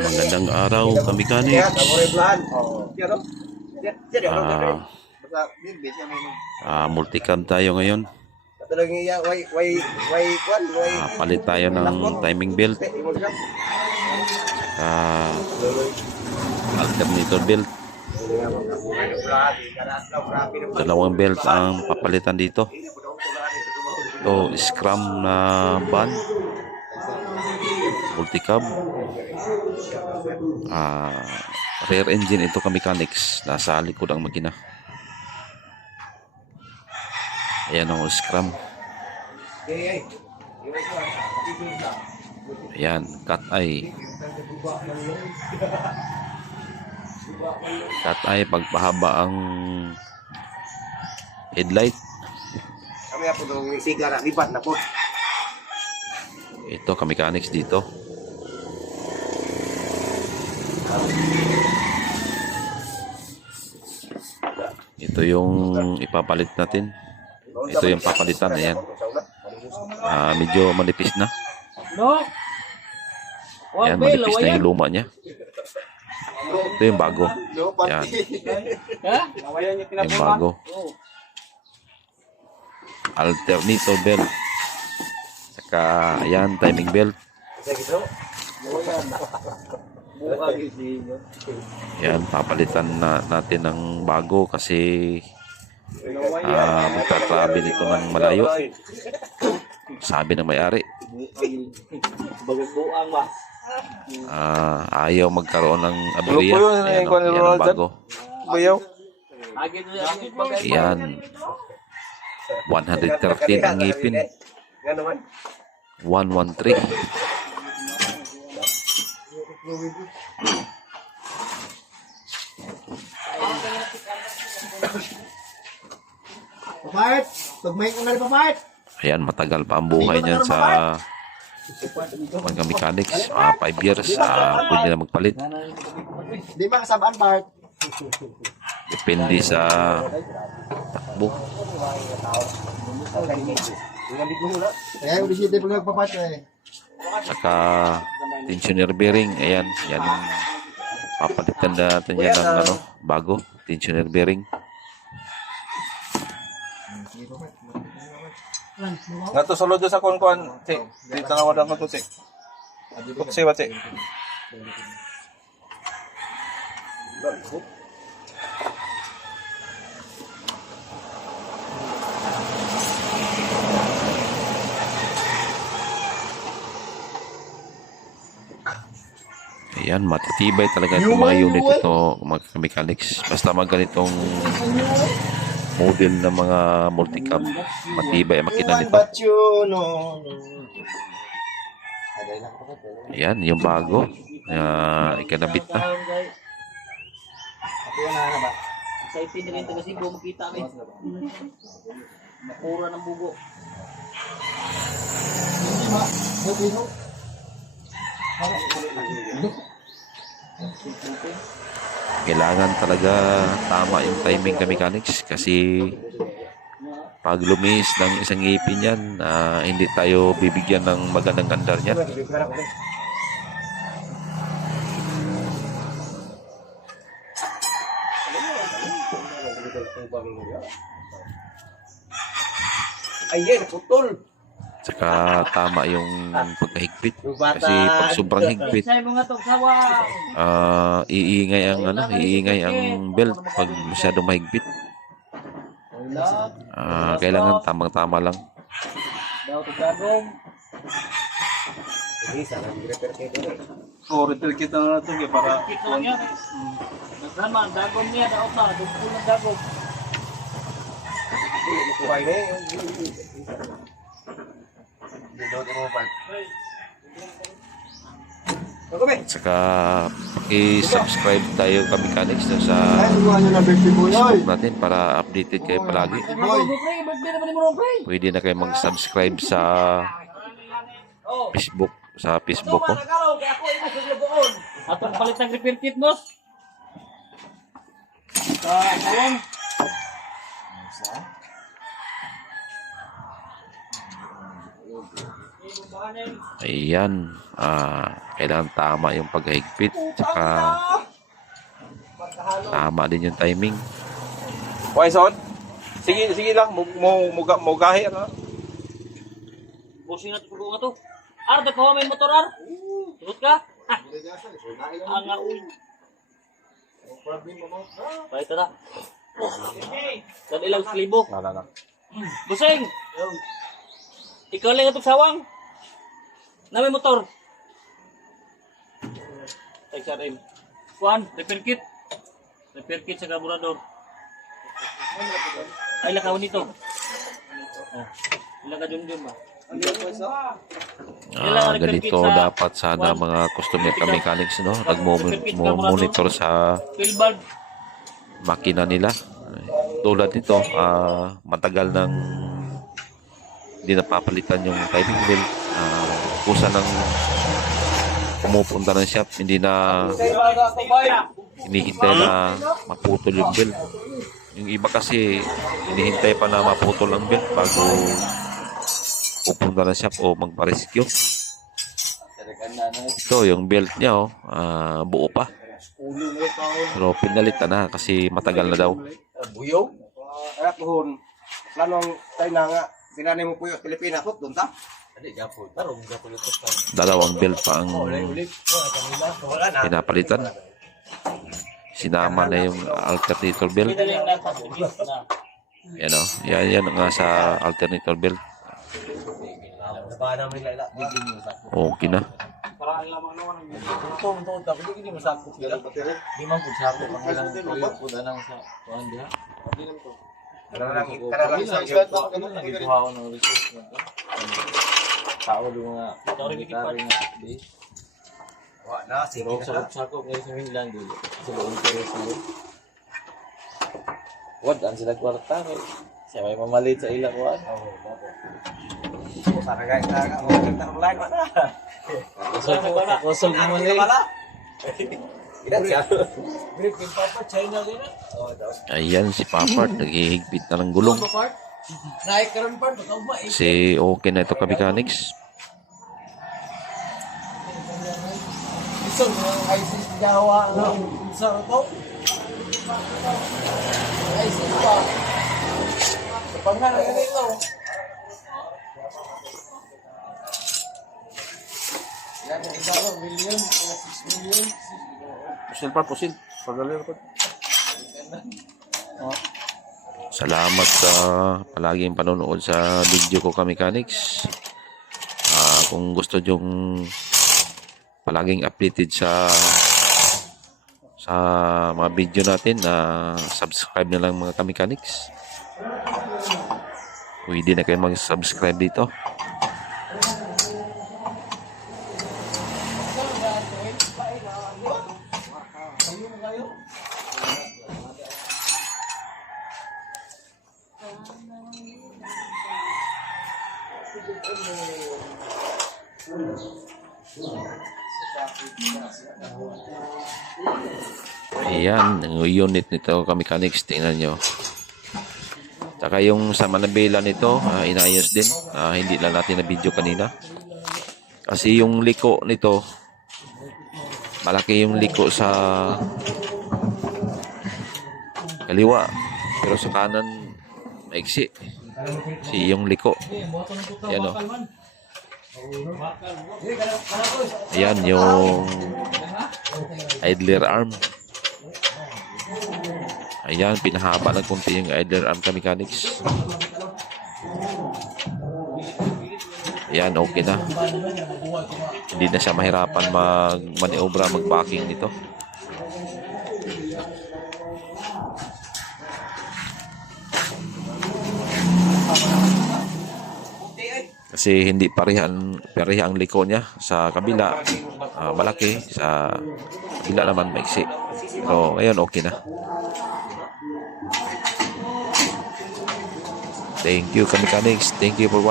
Magandang araw, kamikanik. Multicam tayo ngayon. Palit tayo ng timing belt. Alternator belt. Dalawang belt ang papalitan dito. Ito, scrum na band. Multicam. Rear engine ito, kamikanics. Nasa likod ang makina. Ayan ang scrum. Ayan, cut eye. Cut eye, pagpahaba ang headlight. Ito, kamikanics dito. Ito yung ipapalit natin. Ito yung papalitan. Ayan. Medyo manipis na. Ayan, manipis na yung luma niya. Ito yung bago. Ayan. Yung bago. Alternator belt. Saka, ayan, timing belt. Ayan, papalitan natin ng bago kasi magta-travel ito ng malayo. Sabi ng may-ari, ayaw magkaroon ng aberya. Ayan, ayan ang bago. Ayan, 113 ang ngipin. 113. Papait, tugmay ko na rin papait. Ayan, matagal pa ang buhay niyan sa mga mechanics. 5 years, pwede na magpalit. Di ba kasabaan part? Depende sa takbo. Kaya yung bisita pag nagpapait eh. Saka tensioner bearing. Ayan, yan yung papalitan natin yan ng bago. Tensioner bearing. Nga to sulod sa kuan Cik. Di tanawadan ko to, Cik. Buksi ba, Cik? Ayan, matitibay talaga itong mga unit ito, mga mechanics. Basta mga ganitong model ng mga multicam, matibay ang makina nito. Ayan, yung bago. Ikanabit na. Excited na rin kasi buo makita kami. Nakura ng bugo. Kailangan talaga tama yung timing ka mechanics kasi pag lumis ng isang ngipin yan, hindi tayo bibigyan ng magandang andar niyan. Ayan, putol. Saka tama yung pagkahigpit kasi pag sobrang higpit, iingay ang belt pag masyadong mahigpit. Kailangan tamang-tama lang. Repair kita na ito para Nagsama, dagom niya, daot na, dugpul ng dagom. Saka paki-subscribe tayo ka mechanics dun sa Facebook natin para updated kayo palagi. Pwede na kayo mag-subscribe sa Facebook ko. Atong palit ng repair kit, boss. Ayan. Ayan. Kailangan tama yung paghigpit. Tsaka tama din yung timing. Okay, son. Sige lang. Mugahi. Ano? Busing na ito nga to. Ar, dapat may motor, Ar. Tugot ka? Ha? Ang uy. Pahit na. Dan ilang libo. Wala. Busing! Ikaw lang itong sawang. Na may motor. Ay, sa rin. Kuan, repair kit. Repair kit sa carburetor. Ay, lakaw nito. Oh. Ilang ka dun ba? Ganito dapat sana mga customer ka mechanics, no? Nagmo-monitor sa Pilbard. makina nila. Tulad nito, matagal nang hindi napapalitan yung timing belt. Kusa nang pumupunta ng shop, hindi na hinihintay na maputol yung belt. Yung iba kasi hinihintay pa na maputol ang belt bago pupunta ng shop o magpa-rescue. Ito, yung belt niya, buo pa. Pero pinalitan na kasi matagal na daw. Buyo? Anak pohon. Planong tayo na nga. Sinanay mo po yung Pilipinas. Doon ta? Dalawang belt pa ang pinapalitan. Sinama na yung alternator belt. Yan o. Yan nga sa alternator belt. Okay na. Wad ang sila kwarta kay siya may mamalit sa ilang wad. Sana guys, na online pa na. Kusog mo ni. Ayan si Papart, naghihigpit na ng gulong. Si okay na ito ka mechanics. Pusil. Pagalir pa. Salamat sa palaging panonood sa video ko ka mechanics. Kung gusto nyong palaging updated sa mga video natin, subscribe na lang mga ka-mechanics. Pwede na kayo mag-subscribe dito. Ayan, ang unit nito ka mechanics, tingnan nyo. Saka yung sa manabela nito, inayos din. Hindi lang natin na video kanina. Kasi yung liko nito, malaki yung liko sa kaliwa. Pero sa kanan, maiksi. Si yung liko. Ayan o. Ayan yung idler arm. Ayan, pinahaba ng konti yung idler arm ka mechanics. Ayan, okay na. Hindi na siya mahirapan mag-maniobra, mag-backing nito. Kasi hindi pareha ang liko niya. Sa kabila, malaki. Sa kabila naman, maiksi. Pero ngayon, okay na. Thank you, ka mechanics. Thank you for watching.